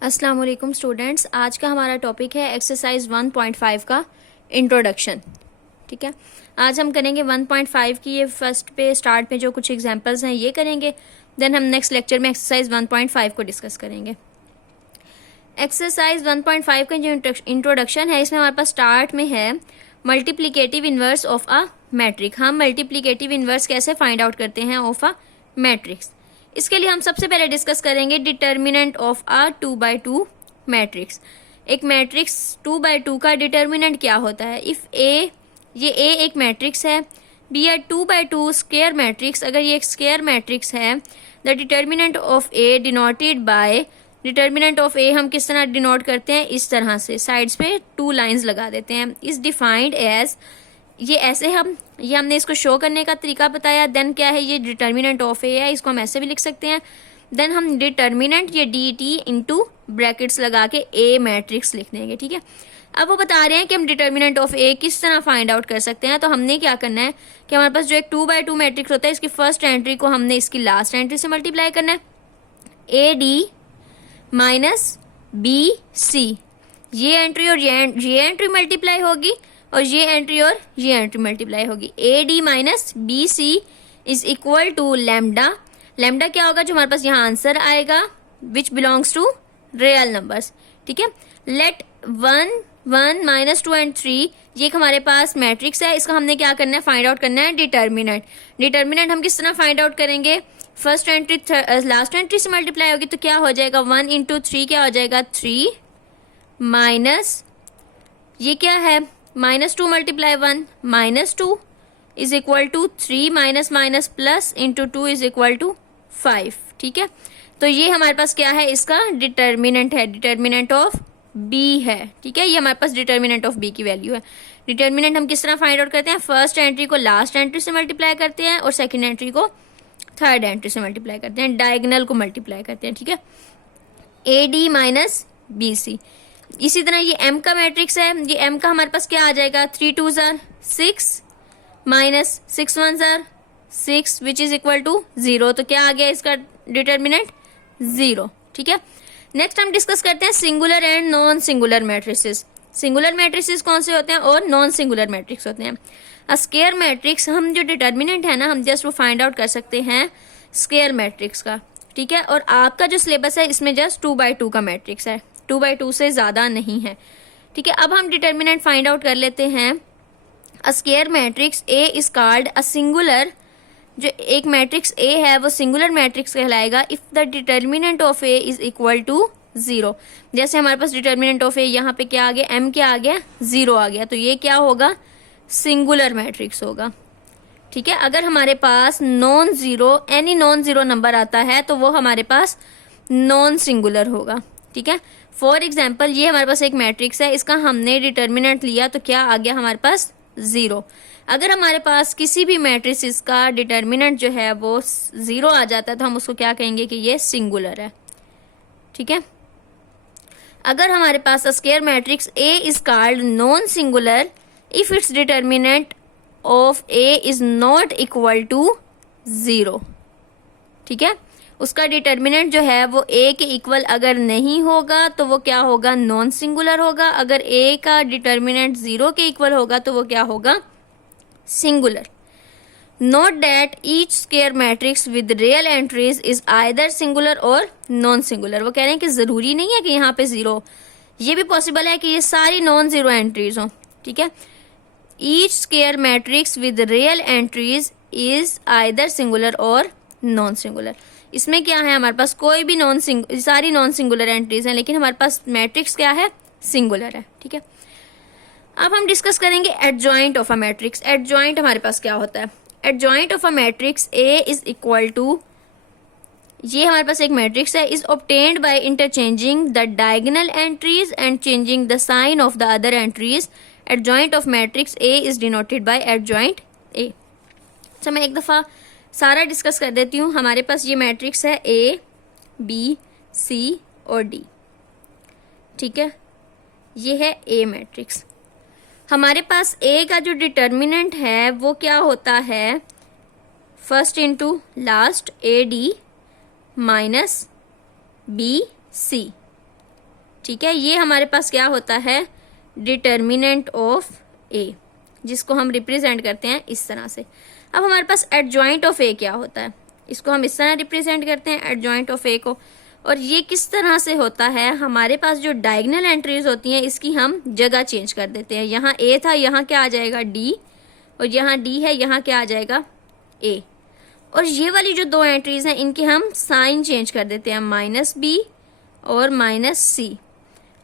अस्सलाम वालेकुम स्टूडेंट्स, आज का हमारा टॉपिक है एक्सरसाइज 1.5 का इंट्रोडक्शन। ठीक है, आज हम करेंगे 1.5 की ये फर्स्ट पे स्टार्ट में जो कुछ एग्जांपल्स हैं ये करेंगे। देन हम नेक्स्ट लेक्चर में एक्सरसाइज 1.5 को डिस्कस करेंगे। एक्सरसाइज 1.5 का जो इंट्रोडक्शन है इसमें हमारे पास स्टार्ट में है multiplicative inverse of a matric. हम मल्टीप्लिकेटिव इन्वर्स कैसे फाइंड आउट करते हैं ऑफ अ मैट्रिक्स। इसके लिए हम सबसे पहले डिस्कस करेंगे determinant of a 2x2 matrix. एक मैट्रिक्स 2x2 का डिटर्मिनेंट क्या होता है। इफ ए, ये ए एक मैट्रिक्स है, be A 2x2 square matrix. अगर ये एक स्क्वायर मैट्रिक्स है, the determinant of A denoted by, determinant of A हम किस तरह डिनोट करते हैं, इस तरह से साइड्स पे 2 लाइंस लगा देते हैं। इज डिफाइंड एज, ये ऐसे ये हमने इसको शो करने का तरीका बताया। देन क्या है, ये डिटर्मिनेंट ऑफ ए है, इसको हम ऐसे भी लिख सकते हैं। देन हम डिटर्मिनेंट ये डी टी इंटू ब्रैकेट्स लगा के ए मैट्रिक्स लिख देंगे। ठीक है, अब वो बता रहे हैं कि हम डिटर्मिनेंट ऑफ ए किस तरह फाइंड आउट कर सकते हैं। तो हमने क्या करना है कि हमारे पास जो एक 2x2 मैट्रिक्स होता है, इसकी फर्स्ट एंट्री को हमने इसकी लास्ट एंट्री से मल्टीप्लाई करना है। A D minus B C, ये एंट्री और ये एंट्री मल्टीप्लाई होगी और ये एंट्री और ये एंट्री मल्टीप्लाई होगी। A D minus B C is equal to lambda. Lambda क्या होगा, जो हमारे पास यहाँ आंसर आएगा, which belongs to real numbers. ठीक है, लेट 1 1 -2 एंड 3 ये हमारे पास मैट्रिक्स है, इसका हमने क्या करना है, फाइंड आउट करना है डिटर्मिनेंट। डिटर्मिनेंट हम किस तरह फाइंड आउट करेंगे, फर्स्ट एंट्री लास्ट एंट्री से मल्टीप्लाई होगी, तो क्या हो जाएगा 1 × 3 क्या हो जाएगा 3 माइनस ये क्या है -2 × 1 -2 is equal to 3 minus minus plus into 2 is equal to 5। ठीक है, तो ये हमारे पास क्या है, इसका डिटर्मिनेंट है, डिटर्मिनेंट ऑफ बी है। ठीक है, ये हमारे पास डिटर्मिनेंट ऑफ बी की वैल्यू है। डिटर्मिनेंट हम किस तरह फाइंड आउट करते हैं, फर्स्ट एंट्री को लास्ट एंट्री से मल्टीप्लाई करते हैं और सेकेंड एंट्री को थर्ड एंट्री से मल्टीप्लाई करते हैं, डायगोनल को मल्टीप्लाई करते हैं। ठीक है, A D minus B C. इसी तरह ये m का मैट्रिक्स है, ये m का हमारे पास क्या आ जाएगा, 3 2s are 6 minus 6 1s are 6 which is equal to 0। तो क्या आ गया इसका डिटर्मिनेंट 0। ठीक है, नेक्स्ट हम डिस्कस करते हैं singular and non singular matrices. Singular matrices कौन से होते हैं और नॉन सिंगुलर मैट्रिक्स होते हैं। स्क्वायर मैट्रिक्स हम जो डिटर्मिनेंट है ना, हम जस्ट वो फाइंड आउट कर सकते हैं स्क्वायर मैट्रिक्स का। ठीक है, और आपका जो सिलेबस है इसमें जस्ट 2x2 का मैट्रिक्स है, 2x2 से ज्यादा नहीं है। ठीक है, अब हम डिटर्मिनेंट फाइंड आउट कर लेते हैं। A square matrix A is called a singular, जो एक मैट्रिक्स ए है वो सिंगुलर मैट्रिक्स कहलाएगा if the determinant of A is equal to 0। जैसे हमारे पास डिटर्मिनेंट ऑफ ए यहाँ पे क्या आ गया, m क्या आ गया, 0 आ गया, तो ये क्या होगा, सिंगुलर मैट्रिक्स होगा। ठीक है, अगर हमारे पास नॉन जीरो नंबर आता है तो वो हमारे पास नॉन सिंगुलर होगा। ठीक है, फॉर एग्जाम्पल ये हमारे पास एक मैट्रिक्स है, इसका हमने डिटर्मिनेंट लिया तो क्या आ गया हमारे पास 0। अगर हमारे पास किसी भी मैट्रिक्स का डिटर्मिनेंट जो है वो 0 आ जाता है तो हम उसको क्या कहेंगे कि ये सिंगुलर है। ठीक है, अगर हमारे पास square matrix A is called non singular if its determinant of A is not equal to 0। ठीक है, उसका डिटर्मिनेंट जो है वो ए के इक्वल अगर नहीं होगा तो वो क्या होगा, नॉन सिंगुलर होगा। अगर ए का डिटर्मिनेंट 0 के इक्वल होगा तो वो क्या होगा, singular. Note that each square matrix with real entries is either singular और नॉन सिंगुलर। वो कह रहे हैं कि जरूरी नहीं है कि यहाँ पे 0, ये भी पॉसिबल है कि ये सारी नॉन जीरो एंट्रीज हो। ठीक है, each square matrix with real entries is either singular और नॉन सिंगुलर। इसमें क्या है, हमारे पास कोई भी सारी नॉन सिंगुलर एंट्रीज हैं, लेकिन हमारे पास मैट्रिक्स क्या है, सिंगुलर है। ठीक है, अब हम डिस्कस करेंगे adjoint of a matrix. Adjoint हमारे पास क्या होता है, adjoint of a matrix A is equal to, ये हमारे पास एक मैट्रिक्स है, is obtained by interchanging the diagonal entries and changing the sign of the other entries. Adjoint of matrix A is denoted by adjoint A. अच्छा, मैं एक दफा सारा डिस्कस कर देती हूँ। हमारे पास ये मैट्रिक्स है ए बी सी और डी। ठीक है, ये है ए मैट्रिक्स। हमारे पास ए का जो डिटर्मिनेंट है वो क्या होता है, first into last A D minus B C. ठीक है, ये हमारे पास क्या होता है, डिटर्मिनेंट ऑफ ए, जिसको हम रिप्रेजेंट करते हैं इस तरह से। अब हमारे पास एडजॉइंट ऑफ ए क्या होता है, इसको हम इस तरह रिप्रेजेंट करते हैं एडजॉइंट ऑफ ए को। और ये किस तरह से होता है, हमारे पास जो डायगोनल एंट्रीज होती हैं इसकी हम जगह चेंज कर देते हैं। यहाँ ए था, यहाँ क्या आ जाएगा डी, और यहाँ डी है, यहाँ क्या आ जाएगा ए। और ये वाली जो दो एंट्रीज हैं इनके हम साइन चेंज कर देते हैं, माइनस बी और माइनस सी।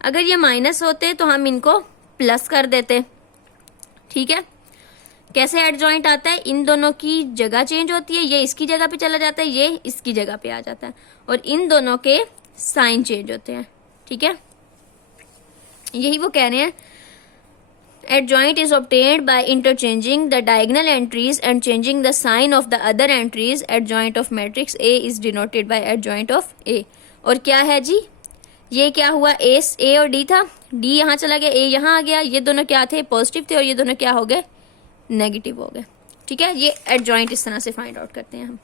अगर ये माइनस होते तो हम इनको प्लस कर देते। ठीक है, कैसे एडजॉइंट आता है, इन दोनों की जगह चेंज होती है, ये इसकी जगह पे चला जाता है, ये इसकी जगह पे आ जाता है, और इन दोनों के साइन चेंज होते हैं। ठीक है, यही वो कह रहे हैं, adjoint is obtained by interchanging the diagonal entries and changing the sign of the other entries. Adjoint of matrix A is denoted by adjoint of A. और क्या है जी, ये क्या हुआ, A और D था, D यहाँ चला गया, A यहाँ आ गया, ये दोनों क्या थे, पॉजिटिव थे, और ये दोनों क्या हो गए, नेगेटिव हो गए। ठीक है, ये एडजॉइंट इस तरह से फाइंड आउट करते हैं हम।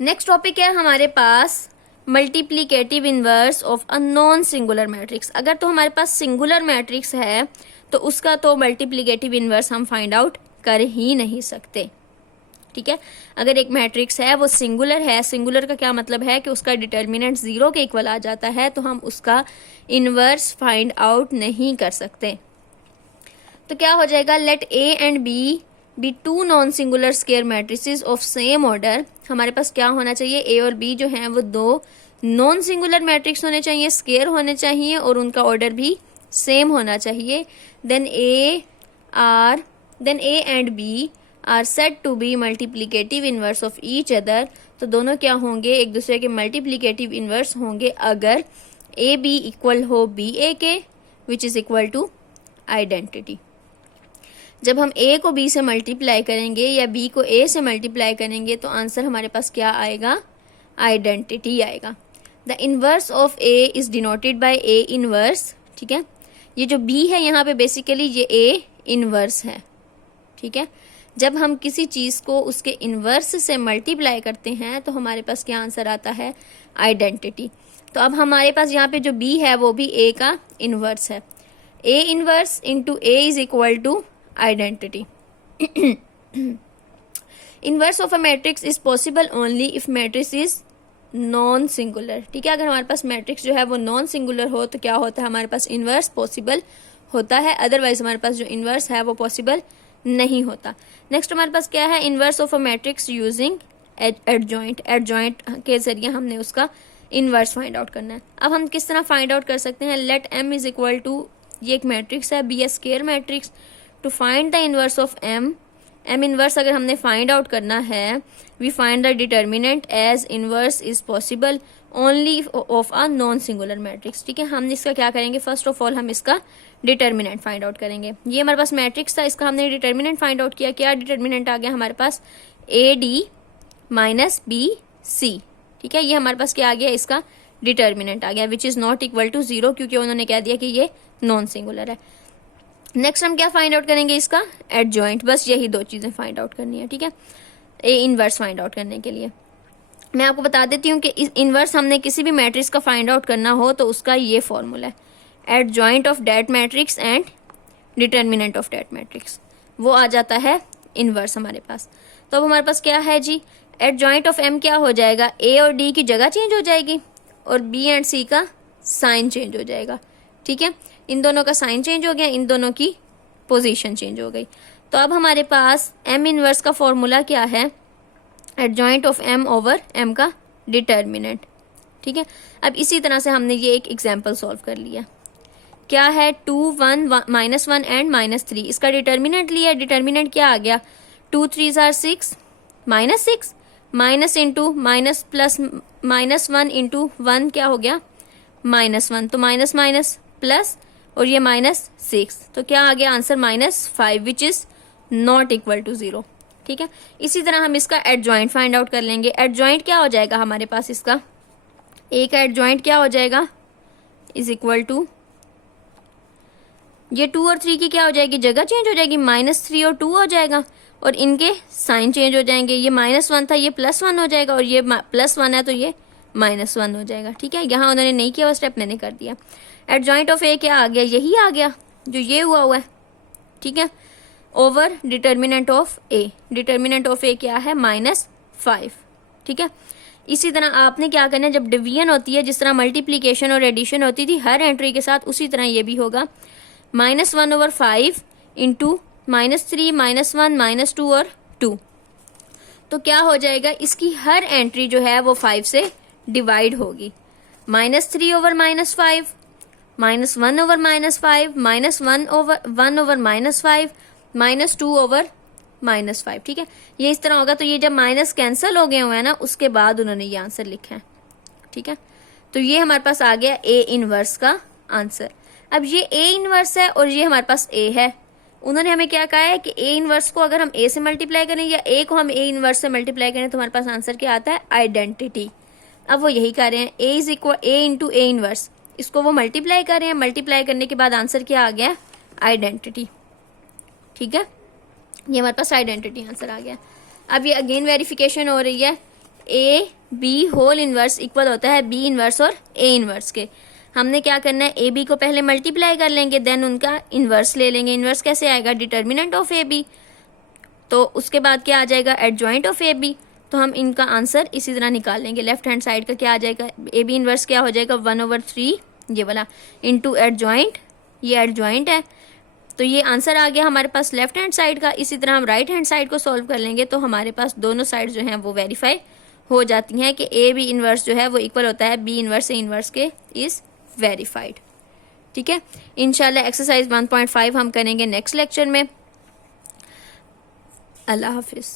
नेक्स्ट टॉपिक है हमारे पास multiplicative inverse of a non singular matrix. अगर तो हमारे पास सिंगुलर मैट्रिक्स है तो उसका तो मल्टीप्लीकेटिव इनवर्स हम फाइंड आउट कर ही नहीं सकते। ठीक है, अगर एक मैट्रिक्स है वो सिंगुलर है, सिंगुलर का क्या मतलब है कि उसका डिटर्मिनेंट 0 के इक्वल आ जाता है, तो हम उसका इनवर्स फाइंड आउट नहीं कर सकते। तो क्या हो जाएगा, let A and B two non singular square matrices of same order. हमारे पास क्या होना चाहिए, ए और बी जो हैं वो दो नॉन सिंगुलर मैट्रिक्स होने चाहिए, स्केयर होने चाहिए, और उनका ऑर्डर भी सेम होना चाहिए। Then A and B are said to be multiplicative inverse of each other. तो दोनों क्या होंगे, एक दूसरे के मल्टीप्लीकेटिव इनवर्स होंगे अगर ए बी इक्वल हो बी ए के, which is equal to identity. जब हम a को b से मल्टीप्लाई करेंगे या b को a से मल्टीप्लाई करेंगे तो आंसर हमारे पास क्या आएगा, आइडेंटिटी आएगा। The inverse of a is denoted bye a inverse. ठीक है, ये जो b है यहाँ पे बेसिकली ये a इनवर्स है। ठीक है, जब हम किसी चीज को उसके इनवर्स से मल्टीप्लाई करते हैं तो हमारे पास क्या आंसर आता है, आइडेंटिटी। तो अब हमारे पास यहाँ पे जो b है वो भी a का इनवर्स है, a inverse into a is equal to identity. Inverse of a matrix is possible only if matrix is non singular. ठीक है, अगर हमारे पास मैट्रिक्स जो है वो नॉन सिंगुलर हो तो क्या होता है, हमारे पास इनवर्स पॉसिबल होता है, अदरवाइज हमारे पास जो इनवर्स है वो पॉसिबल नहीं होता। नेक्स्ट हमारे पास क्या है, inverse of a matrix using adjoint. Adjoint के जरिए हमने उसका इनवर्स फाइंड आउट करना है। अब हम किस तरह फाइंड आउट कर सकते हैं, let m is equal to, ये एक मैट्रिक्स है, be a square matrix, to find the inverse of m inverse अगर हमने फाइंड आउट करना है, we find the determinant as inverse is possible only of a non singular matrix. ठीक है, हम इसका क्या करेंगे, फर्स्ट ऑफ ऑल हम इसका डिटर्मिनेंट फाइंड आउट करेंगे। ये हमारे पास मैट्रिक्स था, इसका हमने डिटर्मिनेंट फाइंड आउट किया, क्या डिटर्मिनेंट आ गया हमारे पास, A D minus B C. ठीक है, ये हमारे पास क्या आ गया, इसका डिटर्मिनेंट आ गया, which is not equal to 0, क्योंकि उन्होंने कह दिया कि ये नॉन सिंगुलर है। नेक्स्ट हम क्या फाइंड आउट करेंगे, इसका एडजॉइंट। बस यही दो चीजें फाइंड आउट करनी है। ठीक है, ए इनवर्स फाइंड आउट करने के लिए मैं आपको बता देती हूँ कि इस इनवर्स हमने किसी भी मैट्रिक्स का फाइंड आउट करना हो तो उसका ये फॉर्मूला है, adjoint of that matrix and determinant of that matrix, वो आ जाता है इनवर्स हमारे पास। तो अब हमारे पास क्या है जी, एडजॉइंट ऑफ m क्या हो जाएगा, a और d की जगह चेंज हो जाएगी और b एंड c का साइन चेंज हो जाएगा। ठीक है, इन दोनों का साइन चेंज हो गया, इन दोनों की पोजीशन चेंज हो गई। तो अब हमारे पास m इनवर्स का फॉर्मूला क्या है, adjoint of m over m का डिटर्मिनेंट। ठीक है, अब इसी तरह से हमने ये एक एग्जांपल सॉल्व कर लिया, क्या है 2 1 -1 एंड -3, इसका डिटर्मिनेंट लिया, डिटर्मिनेंट क्या आ गया, 2 3 are 6 -6 minus into minus plus -1 into 1 क्या हो गया -1, तो माइनस माइनस प्लस और ये -6, तो क्या आ गया answer -5 which is not equal to 0। ठीक है, इसी तरह हम इसका एडजॉइंट फाइंड आउट कर लेंगे। एडजॉइंट क्या हो जाएगा हमारे पास, इसका ए का एडजॉइंट क्या हो जाएगा, इज इक्वल टू, ये 2 और 3 की क्या हो जाएगी, जगह चेंज हो जाएगी, -3 और 2 हो जाएगा और इनके साइन चेंज हो जाएंगे, ये -1 था ये +1 हो जाएगा और ये +1 है तो ये -1 हो जाएगा। ठीक है, यहाँ उन्होंने नहीं किया, वो स्टेप मैंने कर दिया। एडजॉइंट ऑफ ए क्या आ गया, यही आ गया जो ये हुआ है। ठीक है, over determinant of A, determinant of A क्या है -5। ठीक है, इसी तरह आपने क्या करना है, जब डिवीजन होती है, जिस तरह मल्टीप्लीकेशन और एडिशन होती थी हर एंट्री के साथ, उसी तरह ये भी होगा। -1/5 इंटू -3 -1 -2 और 2। तो क्या हो जाएगा, इसकी हर एंट्री जो है वो 5 से डिवाइड होगी। -3/-5, -1/-5, -1/-5, -2/-5। ठीक है, ये इस तरह होगा। तो ये जब माइनस कैंसिल हो गए हुए हैं ना, उसके बाद उन्होंने ये आंसर लिखा है। ठीक है, तो ये हमारे पास आ गया ए इनवर्स का आंसर। अब ये ए इनवर्स है और ये हमारे पास ए है। उन्होंने हमें क्या कहा है कि ए इनवर्स को अगर हम ए से मल्टीप्लाई करें या ए को हम ए इनवर्स से मल्टीप्लाई करें तो हमारे पास आंसर क्या आता है, आइडेंटिटी। अब वो यही कर रहे हैं, A is equal A into A inverse, इसको वो मल्टीप्लाई कर रहे हैं। मल्टीप्लाई करने के बाद आंसर क्या आ गया, आइडेंटिटी। ठीक है, ये हमारे पास आइडेंटिटी आंसर आ गया। अब ये अगेन वेरिफिकेशन हो रही है, A B whole inverse equal होता है बी इनवर्स और ए इनवर्स के। हमने क्या करना है, ए बी को पहले मल्टीप्लाई कर लेंगे, देन उनका इन्वर्स ले लेंगे। इन्वर्स कैसे आएगा, डिटर्मिनेंट ऑफ ए बी, तो उसके बाद क्या आ जाएगा, एडजॉइंट ऑफ ए बी। तो हम इनका आंसर इसी तरह निकाल लेंगे। लेफ्ट हैंड साइड का क्या आ जाएगा, ए बी इन्वर्स क्या हो जाएगा 1/3 ये वाला इंटू एडजॉइंट, ये एडजॉइंट है। तो ये आंसर आ गया हमारे पास लेफ्ट हैंड साइड का। इसी तरह हम राइट हैंड साइड को सॉल्व कर लेंगे तो हमारे पास दोनों साइड जो हैं वो वेरीफाई हो जाती हैं कि ए बी इन्वर्स जो है वो इक्वल होता है बी इन्वर्स ए इन्वर्स के, इज वेरीफाइड। ठीक है, इंशाल्लाह एक्सरसाइज 1.5 हम करेंगे नेक्स्ट लेक्चर में। अल्लाह हाफिज।